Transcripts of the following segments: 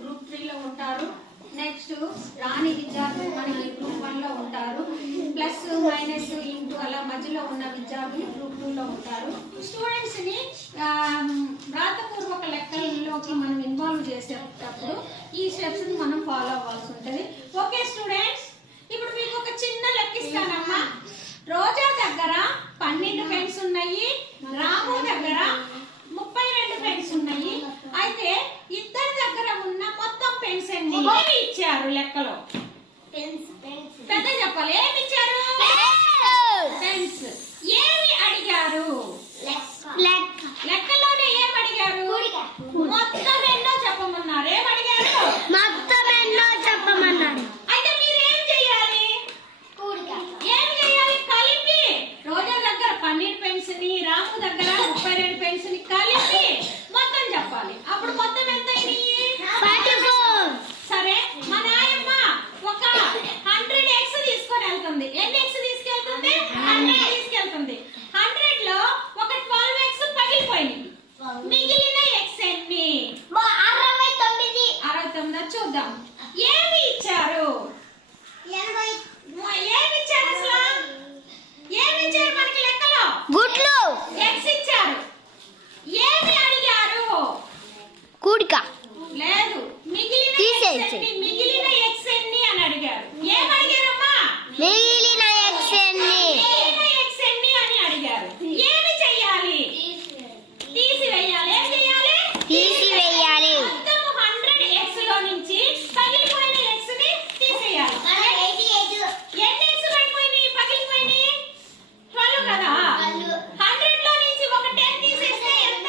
Group 3లో ఉంటారు. Next రాని విద్యార్థులు మనకి గ్రూప్ 1లో ఉంటారు. ప్లస్ మైనస్ ఇంటూ అలా మధ్యలో ఉన్న విద్యార్థులు గ్రూప్ 2లో ఉంటారు. స్టూడెంట్స్ ని వ్రాతపూర్వక లెక్కల్లోకి మనం ఇన్వాల్వ్ చేసేటప్పుడు ఈ స్టెప్స్ ని మనం ఫాలో అవ్వాల్సి ఉంటుంది. ఓకే స్టూడెంట్స్, ఇప్పుడు మీకు ఒక చిన్న లెక్కిస్తానమ్మా. రోజా దగ్గర 12 పెన్స్ ఉన్నాయి, రాము దగ్గర 32 పెన్స్ ఉన్నాయి. అయితే ఇద్దరి దగ్గర ఉన్న మొత్తం పెన్స్ ఎన్ని ఇచ్చారు లెక్కలో? పెద్ద చెప్పాలి. ఏమి ఇచ్చారు? పెన్స్. ఏమి అడిగారు? లెక్కలోనే ఏమి అడిగారు? మొత్తం ఎన్నో చెప్పమన్నారు. ఏమి అడిగారు? మొత్తం ఎన్నో చెప్పమన్నారు. అయితే మీరు ఏం చేయాలి? ఏం చేయాలి? కలిపి రోజా దగ్గర 12 పెన్స్ ని, రాము దగ్గర 32 పెన్స్ ని కలిపి మొత్తం చెప్పాలి. అప్పుడు మొత్తం ఎంత అయింది? 44. సరే, మా నాయమ్మ ఒక 100x తీసుకొని వెళ్తుంది. ఎన్ని x తీసుకెళ్తుంది? 100 తీసుకెళ్తుంది. 100 లో ఒక 12x పగిలిపోయింది. మిగిలిన x ఎన్ని? 69. చూద్దాం. ఏమి ఇచ్చారు? ఏమి ఇచ్చారు అసలు? ఏమి ఇచ్చారు మనకి లెక్కలో? గుడ్లు. x ఇచ్చారు. ఏమి అడిగారు? కూడిక. లేదు, మిగిలిన x ఎన్ని అని అడిగారు. ఏమి అడిగారమ్మా? మిగిలిన x ఎన్ని అని అడిగారు. ఏమి చెయ్యాలి? తీసివేయాలి. ఏం చెయ్యాలి? తీసివేయాలి. మొత్తం 100x లో నుంచి పగిలిపోయిన x ని తీసేయాలి. ఎన్ని x పడిపోయినాయి? పగిలిపోయినాయి 12 కదా. 100 లో నుంచి ఒక 10 తీసేస్తే ఎంత?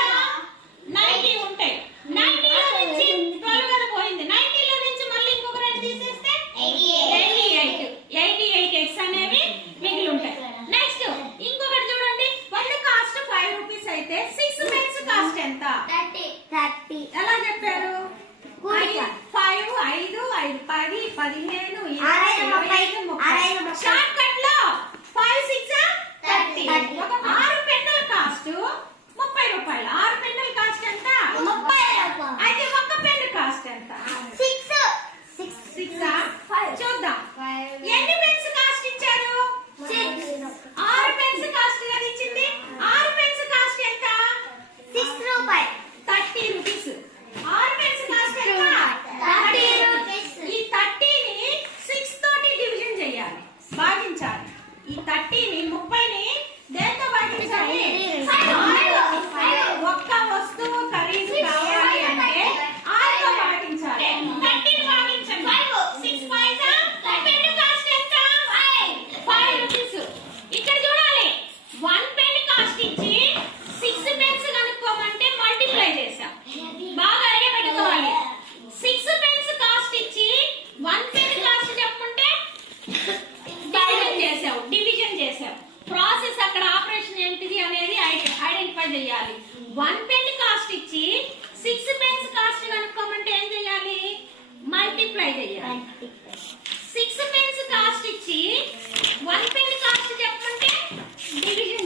90 ఉంటాయి. 90 లో నుంచి 12 కదా పోయింది. 90 లో నుంచి మళ్ళీ ఇంకొక 2 తీసేస్తే 88 x అనేవి మిగిలి ఉంటాయి. నెక్స్ట్ ఇంకొకటి చూడండి. వన్ కాస్ట్ 5 రూపీస్ అయితే 6 పెన్స్ కాస్ట్ ఎంత? 30. ఎలా చెప్పారు? 5 5 5 10 15 25 షార్ట్ కట్ లో 5 6 30. ఒక 6 పెన్నుల కాస్ట్ 30 రూపాయలు. 6 పెన్నుల కాస్ట్ ఎంత? 30. అయితే ఒక పెన్ను కాస్ట్ ఎంత? 6. చూద్దాం. ఎన్ని పెన్స్ కాస్ట్ ఇచ్చారు? 6 పెన్స్ కాస్ట్ కదా ఇచ్చింది. 6 పెన్స్ కాస్ట్ ఎంత? 6 రూపాయలు. 30 రూపీస్. 6 పెన్స్ కాస్ట్ ఎంత? 30 రూపీస్. ఈ 30 ని 6 తోటి డివిజన్ చేయాలి, భాగించాలి. ఈ 30 ని 30 ని దేంతో భాగించాలి? ఒక్క వస్తువు ఖరీదు కావాలి అంటే 6 తో భాగించాలి. 30 ని భాగించండి. 6 5 పెన్ను కాస్ట్ ఎంత? 5 రూపీస్. ఇక్కడ చూడాలి. 1 పెన్ కాస్ట్ ఇచ్చి 6 పెన్స్ కనుక్కోమంటే మల్టిప్లై చేసాం. బాగా ఐడియా పెట్టుకోవాలి. 6 పెన్స్ కాస్ట్ ఇచ్చి 1 పెన్ కాస్ట్ చెప్పుకుంటే డివిజన్ చేసావు. ప్రాసెస్ అక్కడ ఆపరేషన్ ఏంటిది అనేది ఐడెంటిఫై చేయాలి. 1 పెన్ కాస్ట్ ఇచ్చి 6 పెన్స్ కాస్ట్ కనుక్కోమంటే ఏం చేయాలి? మల్టిప్లై చేయాలి. 6 పెన్స్ కాస్ట్ ఇచ్చి 1 పెన్ కాస్ట్ చెప్పమంటే డివిజన్